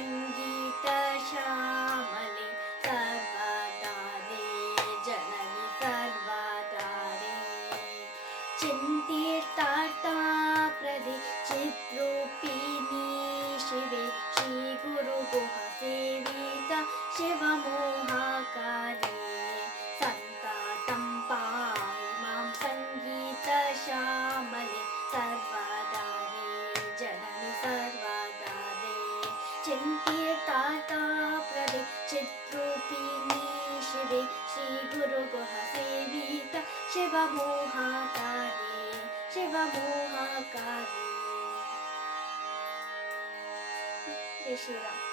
ಸಂಗೀತ ಶ್ಯಾಮಲೆ ಸರ್ವದಾರೆ ಜನನಿ ಸರ್ವದಾರೆ ಚಿಂತೀರ್ಥಾರ್ಥಪ್ರದೆ ಚಿದ್ರೂಪಿಣಿ ಶಿವೆ ಶ್ರೀ ಗುರು ಗುಹ ಸೇವಿತ ಶಿವಮೋಹಕಾರಿ ಸಂತತಂ ಪಾಹಿ ಮಾಂ ಸಂಗೀತ ಶ್ಯಾಮಲೆ ಸರ್ವದಾರೆ ಜನನಿ ಸರ್ವದಾರೆ ಚಿಂತೀರ್ಥಾರ್ಥಪ್ರದೆ ಚಿದ್ರೂಪಿಣಿ ಶಿವೆ ಶ್ರೀ ಗುರು ಗುಹ ಸೇವಿತ ಶಿವಮೋಹಕಾರಿ ಶಿವಮೋಹಕಾರಿ. ಜೈ ಶ್ರೀರಾಮ್.